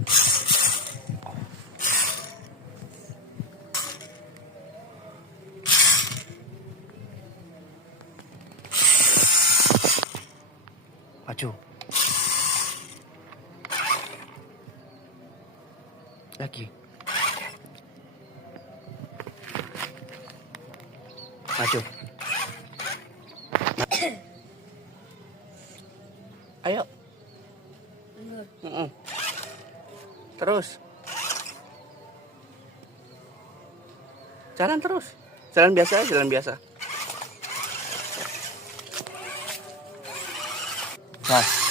Maju. Lagi. Maju. Ayo. Terus. Jalan terus. Jalan biasa, jalan biasa. Nah.